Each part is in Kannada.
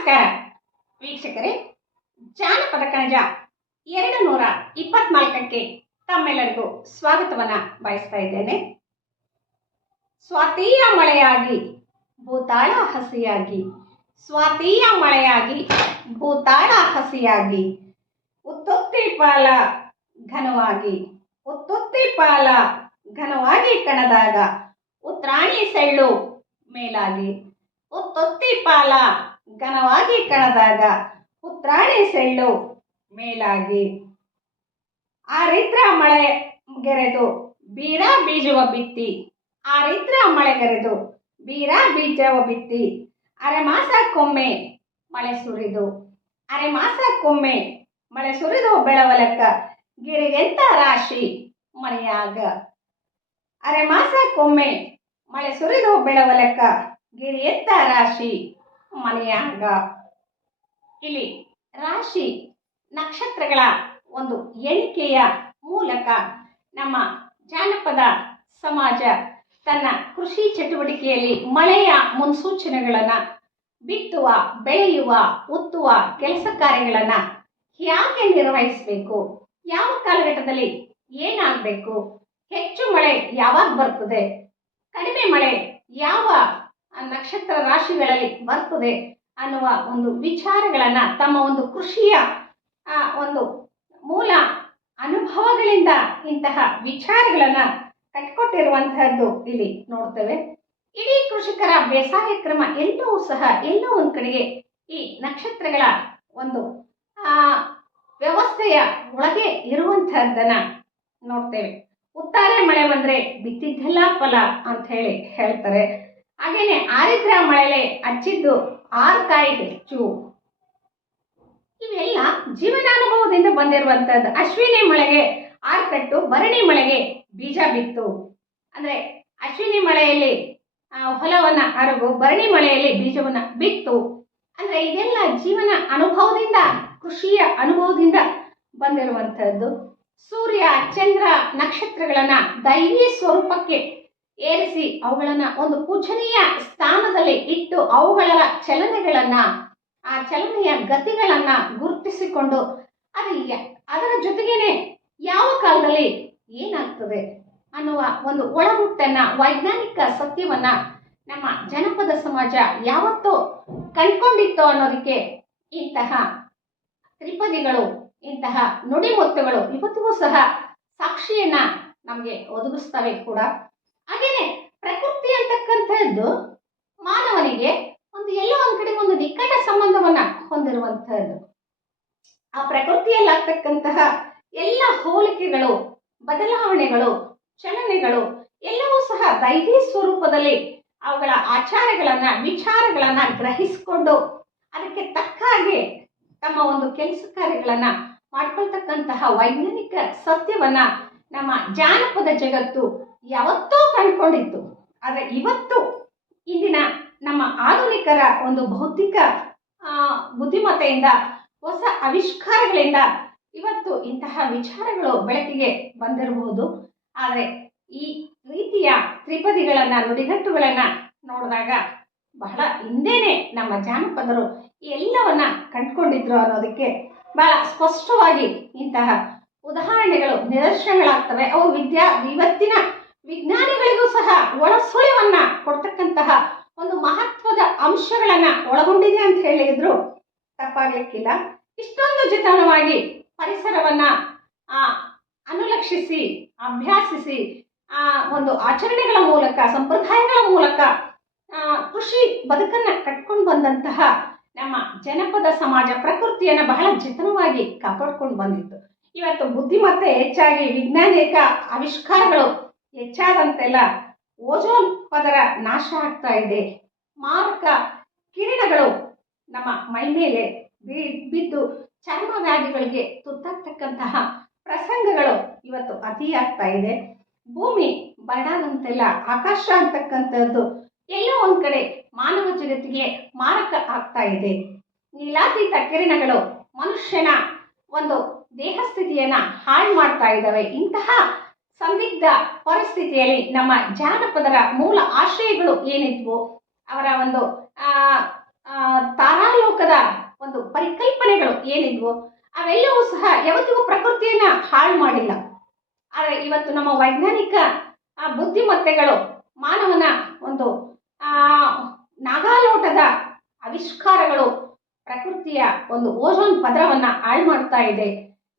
ನಮಸ್ಕಾರ ವೀಕ್ಷಕರೇ, ಜಾನಪದ ಕಣಜ 224ಕ್ಕೆ ತಮ್ಮೆಲ್ಲರಿಗೂ ಸ್ವಾಗತವನ್ನ ಬಯಸ್ತಾ ಇದ್ದೇನೆ. ಸ್ವಾತಿಯ ಮಳೆಯಾಗಿ ಭೂತಾಳ ಹಸಿಯಾಗಿ, ಸ್ವಾತಿಯ ಮಳೆಯಾಗಿ ಭೂತಾಳ ಹಸಿಯಾಗಿ, ಉತ್ತುತ್ತಿ ಪಾಲ ಘನವಾಗಿ, ಉತ್ತುತ್ತಿ ಪಾಲ ಘನವಾಗಿ ಕಣದಾಗ ಉತ್ರಾಣಿ ಸೆಳ್ಳು ಮೇಲಾಗಿ, ಉತ್ತುತ್ತಿ ಪಾಲ ಘನವಾಗಿ ಕಣದಾಗ ಉತ್ರಾಣಿ ಸೆಳ್ಳು ಮೇಲಾಗಿ, ಆರಿದ್ರ ಮಳೆಗೆರೆದು ಬೀರ ಬೀಜವ ಬಿತ್ತಿ, ಆರಿದ್ರ ಮಳೆಗೆರೆದು ಬೀರ ಬೀಜವ ಬಿತ್ತಿ, ಅರೆಮಾಸಕ್ಕೊಮ್ಮೆ ಮಳೆ ಸುರಿದು, ಅರೆಮಾಸಕ್ಕೊಮ್ಮೆ ಮಳೆ ಸುರಿದು ಬೆಳವಲಕ್ಕ ಗಿರಿಗೆಂತ ರಾಶಿ ಮನೆಯಾಗ, ಅರೆಮಾಸಕ್ಕೊಮ್ಮೆ ಮಳೆ ಸುರಿದು ಬೆಳವಲಕ್ಕ ಗಿರಿಯೆತ್ತ ರಾಶಿ ಮನೆಯಾಗ. ಇಲ್ಲಿ ರಾಶಿ ನಕ್ಷತ್ರಗಳ ಒಂದು ಎಣಿಕೆಯ ಮೂಲಕ ನಮ್ಮ ಜಾನಪದ ಸಮಾಜ ತನ್ನ ಕೃಷಿ ಚಟುವಟಿಕೆಯಲ್ಲಿ ಮಳೆಯ ಮುನ್ಸೂಚನೆಗಳನ್ನು ಬಿತ್ತುವ, ಬೆಳೆಯುವ, ಉತ್ತುವ ಕೆಲಸ ಕಾರ್ಯಗಳನ್ನು ಹೇಗೆ ನಿರ್ವಹಿಸಬೇಕು, ಯಾವ ಕಾಲಘಟ್ಟದಲ್ಲಿ ಏನಾಗಬೇಕು, ಹೆಚ್ಚು ಮಳೆ ಯಾವಾಗ ಬರ್ತದೆ, ಕಡಿಮೆ ಮಳೆ ಯಾವ ನಕ್ಷತ್ರ ರಾಶಿಗಳಲ್ಲಿ ಬರ್ತದೆ ಅನ್ನುವ ಒಂದು ವಿಚಾರಗಳನ್ನು ತಮ್ಮ ಒಂದು ಕೃಷಿಯ ಒಂದು ಮೂಲ ಅನುಭವಗಳಿಂದ ಇಂತಹ ವಿಚಾರಗಳನ್ನು ಕಟ್ಟಿಕೊಟ್ಟಿರುವಂತಹದ್ದು ಇಲ್ಲಿ ನೋಡ್ತೇವೆ. ಇಡೀ ಕೃಷಿಕರ ಬೇಸಾಯ ಕ್ರಮ ಎಲ್ಲವೂ ಸಹ ಎಲ್ಲೋ ಒಂದು ಕಡೆಗೆ ಈ ನಕ್ಷತ್ರಗಳ ಒಂದು ವ್ಯವಸ್ಥೆಯ ಒಳಗೆ ಇರುವಂತಹದ್ದನ್ನ ನೋಡ್ತೇವೆ. ಉತ್ತಾರೆ ಮಳೆ ಬಂದ್ರೆ ಬಿತ್ತಿದ್ದೆಲ್ಲ ಫಲ ಅಂತ ಹೇಳ್ತಾರೆ. ಹಾಗೇನೆ ಆರಿದ್ರ ಮಳೆಲೆ ಹಚ್ಚಿದ್ದು 6 ಕಾಯಿ ಹೆಚ್ಚು. ಇವೆಲ್ಲ ಜೀವನಾನುಭವದಿಂದ ಬಂದಿರುವಂತಹದ್ದು. ಅಶ್ವಿನಿ ಮಳೆಗೆ 6 ಕಟ್ಟು, ಭರಣಿ ಮಳೆಗೆ ಬೀಜ ಬಿತ್ತು. ಅಂದ್ರೆ ಅಶ್ವಿನಿ ಮಳೆಯಲ್ಲಿ ಹೊಲವನ್ನ ಅರಗು, ಭರಣಿ ಮಳೆಯಲ್ಲಿ ಬೀಜವನ್ನ ಬಿತ್ತು. ಅಂದ್ರೆ ಇದೆಲ್ಲ ಜೀವನ ಅನುಭವದಿಂದ, ಕೃಷಿಯ ಅನುಭವದಿಂದ ಬಂದಿರುವಂತಹದ್ದು. ಸೂರ್ಯ, ಚಂದ್ರ, ನಕ್ಷತ್ರಗಳನ್ನ ದೈವಿ ಸ್ವರೂಪಕ್ಕೆ ಏರಿಸಿ ಅವುಗಳನ್ನ ಒಂದು ಪೂಜನೀಯ ಸ್ಥಾನದಲ್ಲಿ ಇಟ್ಟು ಅವುಗಳ ಚಲನೆಗಳನ್ನ, ಆ ಚಲನೆಯ ಗತಿಗಳನ್ನ ಗುರುತಿಸಿಕೊಂಡು ಅದರ ಜೊತೆಗೇನೆ ಯಾವ ಕಾಲದಲ್ಲಿ ಏನಾಗ್ತದೆ ಅನ್ನುವ ಒಂದು ಒಳಗುಟ್ಟನ್ನ, ವೈಜ್ಞಾನಿಕ ಸತ್ಯವನ್ನ ನಮ್ಮ ಜನಪದ ಸಮಾಜ ಯಾವತ್ತೂ ಕಂಡುಕೊಂಡಿತ್ತು ಅನ್ನೋದಕ್ಕೆ ಇಂತಹ ತ್ರಿಪದಿಗಳು, ಇಂತಹ ನುಡಿಮುತ್ತುಗಳು ಇವತ್ತಿಗೂ ಸಹ ಸಾಕ್ಷಿಯನ್ನ ನಮಗೆ ಒದಗಿಸ್ತವೆ ಕೂಡ. ಹಾಗೇನೆ ಪ್ರಕೃತಿ ಅಂತಕ್ಕಂಥದ್ದು ಮಾನವನಿಗೆ ಒಂದು ಎಲ್ಲೋ ಒಂದ್ ಕಡೆ ಒಂದು ನಿಕಟ ಸಂಬಂಧವನ್ನ ಹೊಂದಿರುವಂತಹದ್ದು. ಆ ಪ್ರಕೃತಿಯಲ್ಲಾಗ್ತಕ್ಕಂತಹ ಎಲ್ಲ ಹೋಲಿಕೆಗಳು, ಬದಲಾವಣೆಗಳು, ಚಲನೆಗಳು ಎಲ್ಲವೂ ಸಹ ದೈವಿ ಸ್ವರೂಪದಲ್ಲಿ ಅವುಗಳ ಆಚಾರಗಳನ್ನ, ವಿಚಾರಗಳನ್ನ ಗ್ರಹಿಸಿಕೊಂಡು ಅದಕ್ಕೆ ತಕ್ಕ ಹಾಗೆ ತಮ್ಮ ಒಂದು ಕೆಲಸ ಕಾರ್ಯಗಳನ್ನ ಮಾಡ್ಕೊಳ್ತಕ್ಕಂತಹ ವೈಜ್ಞಾನಿಕ ಸತ್ಯವನ್ನ ನಮ್ಮ ಜಾನಪದ ಜಗತ್ತು ಯಾವತ್ತೂ ಕಂಡುಕೊಂಡಿತ್ತು. ಆದರೆ ಇವತ್ತು ಇಂದಿನ ನಮ್ಮ ಆಧುನಿಕರ ಒಂದು ಭೌತಿಕ ಬುದ್ಧಿಮತ್ತೆಯಿಂದ, ಹೊಸ ಆವಿಷ್ಕಾರಗಳಿಂದ ಇವತ್ತು ಇಂತಹ ವಿಚಾರಗಳು ಬೆಳಕಿಗೆ ಬಂದಿರಬಹುದು. ಆದರೆ ಈ ರೀತಿಯ ತ್ರಿಪದಿಗಳನ್ನ, ನುಡಿಗಟ್ಟುಗಳನ್ನ ನೋಡಿದಾಗ ಬಹಳ ಹಿಂದೆನೆ ನಮ್ಮ ಜಾನಪದರು ಎಲ್ಲವನ್ನ ಕಂಡುಕೊಂಡಿದ್ರು ಅನ್ನೋದಕ್ಕೆ ಬಹಳ ಸ್ಪಷ್ಟವಾಗಿ ಇಂತಹ ಉದಾಹರಣೆಗಳು, ನಿದರ್ಶನಗಳಾಗ್ತವೆ. ಅವು ಇವತ್ತಿನ ವಿಜ್ಞಾನಿಗಳಿಗೂ ಸಹ ಒಳಸುಳಿವನ್ನ ಕೊಡ್ತಕ್ಕಂತಹ ಒಂದು ಮಹತ್ವದ ಅಂಶಗಳನ್ನ ಒಳಗೊಂಡಿದೆ ಅಂತ ಹೇಳಿದ್ರು ತಪ್ಪಾಗ್ಲಿಕ್ಕಿಲ್ಲ. ಇಷ್ಟೊಂದು ಜತನವಾಗಿ ಪರಿಸರವನ್ನ ಅನುಲಕ್ಷಿಸಿ, ಅಭ್ಯಾಸಿಸಿ, ಒಂದು ಆಚರಣೆಗಳ ಮೂಲಕ, ಸಂಪ್ರದಾಯಗಳ ಮೂಲಕ ಕೃಷಿ ಬದುಕನ್ನ ಕಟ್ಕೊಂಡು ಬಂದಂತಹ ನಮ್ಮ ಜನಪದ ಸಮಾಜ ಪ್ರಕೃತಿಯನ್ನ ಬಹಳ ಜತನವಾಗಿ ಕಾಪಾಡ್ಕೊಂಡು ಬಂದಿತ್ತು. ಇವತ್ತು ಬುದ್ಧಿಮತ್ತೆ ಹೆಚ್ಚಾಗಿ, ವಿಜ್ಞಾನಿಕ ಆವಿಷ್ಕಾರಗಳು ಹೆಚ್ಚಾದಂತೆಲ್ಲ ಓಜೋನ್ ಪದರ ನಾಶ ಆಗ್ತಾ ಇದೆ. ಮಾರಕ ಕಿರಣಗಳು ನಮ್ಮ ಮೈ ಮೇಲೆ ಬಿದ್ದು ಚರ್ಮ ವ್ಯಾಧಿಗಳಿಗೆ ತುತ್ತಾಗ್ತಕ್ಕಂತಹ ಪ್ರಸಂಗಗಳು ಇವತ್ತು ಅತಿಯಾಗ್ತಾ ಇದೆ. ಭೂಮಿ ಬರಡಾದಂತೆಲ್ಲ ಆಕಾಶ ಅಂತಕ್ಕಂಥದ್ದು ಎಲ್ಲೋ ಒಂದ್ ಕಡೆ ಮಾನವ ಜಗತ್ತಿಗೆ ಮಾರಕ ಆಗ್ತಾ ಇದೆ. ನೀಲಾತೀತ ಕಿರಣಗಳು ಮನುಷ್ಯನ ಒಂದು ದೇಹ ಸ್ಥಿತಿಯನ್ನ ಹಾಳು ಮಾಡ್ತಾ ಇದ್ದಾವೆ. ಇಂತಹ ಸಂದಿಗ್ಧ ಪರಿಸ್ಥಿತಿಯಲ್ಲಿ ನಮ್ಮ ಜಾನಪದರ ಮೂಲ ಆಶಯಗಳು ಏನಿದ್ವು, ಅವರ ಒಂದು ತಾರಾಲೋಕದ ಒಂದು ಪರಿಕಲ್ಪನೆಗಳು ಏನಿದ್ವು ಅವೆಲ್ಲವೂ ಸಹ ಯಾವತ್ತಿಗೂ ಪ್ರಕೃತಿಯನ್ನ ಹಾಳು ಮಾಡಿಲ್ಲ. ಆದರೆ ಇವತ್ತು ನಮ್ಮ ವೈಜ್ಞಾನಿಕ ಬುದ್ಧಿಮತ್ತೆಗಳು ಮಾನವನ ಒಂದು ನಾಗಾಲೋಟದ ಆವಿಷ್ಕಾರಗಳು ಪ್ರಕೃತಿಯ ಒಂದು ಓಝೋನ್ ಪದರವನ್ನ ಹಾಳು ಮಾಡ್ತಾ ಇದೆ.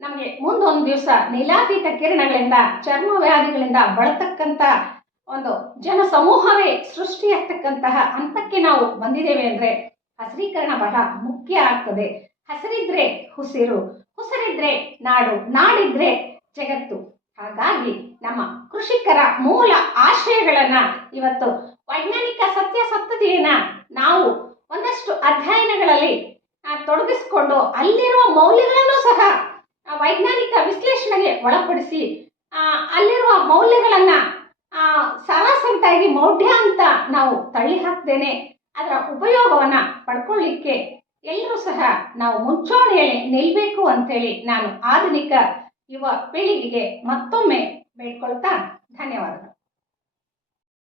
ನಮಗೆ ಮುಂದೊಂದು ದಿವಸ ನೀಲಾತೀತ ಕಿರಣಗಳಿಂದ ಚರ್ಮ ವ್ಯಾಧಿಗಳಿಂದ ಬಳತಕ್ಕಂತ ಒಂದು ಜನ ಸಮೂಹವೇ ಸೃಷ್ಟಿಯಾಗ್ತಕ್ಕಂತಹ ಹಂತಕ್ಕೆ ನಾವು ಬಂದಿದ್ದೇವೆ ಅಂದ್ರೆ ಹಸಿರೀಕರಣ ಬಹಳ ಮುಖ್ಯ ಆಗ್ತದೆ. ಹಸಿರಿದ್ರೆ ಉಸಿರು, ಉಸಿರಿದ್ರೆ ನಾಡು, ನಾಡಿದ್ರೆ ಜಗತ್ತು. ಹಾಗಾಗಿ ನಮ್ಮ ಕೃಷಿಕರ ಮೂಲ ಆಶಯಗಳನ್ನ ಇವತ್ತು ವೈಜ್ಞಾನಿಕ ಸತ್ಯಾಸತ್ಯತೆಯನ್ನ ನಾವು ಒಂದಷ್ಟು ಅಧ್ಯಯನಗಳಲ್ಲಿ ತೊಡಗಿಸಿಕೊಂಡು ಅಲ್ಲಿರುವ ಮೌಲ್ಯಗಳನ್ನು ಸಹ ವೈಜ್ಞಾನಿಕ ವಿಶ್ಲೇಷಣೆಗೆ ಒಳಪಡಿಸಿ ಅಲ್ಲಿರುವ ಮೌಲ್ಯಗಳನ್ನ ಸರಾಸರಿಯಾಗಿ ಮೌಢ್ಯ ಅಂತ ನಾವು ತಳ್ಳಿ ಹಾಕ್ದೇನೆ ಅದರ ಉಪಯೋಗವನ್ನ ಪಡ್ಕೊಳ್ಳಿಕ್ಕೆ ಎಲ್ಲರೂ ಸಹ ನಾವು ಮುಂಚೂಣಿಯಲ್ಲಿ ನಿಲ್ಬೇಕು ಅಂತೇಳಿ ನಾನು ಆಧುನಿಕ ಯುವ ಪೀಳಿಗೆಗೆ ಮತ್ತೊಮ್ಮೆ ಬೇಡ್ಕೊಳ್ತಾ ಧನ್ಯವಾದಗಳು.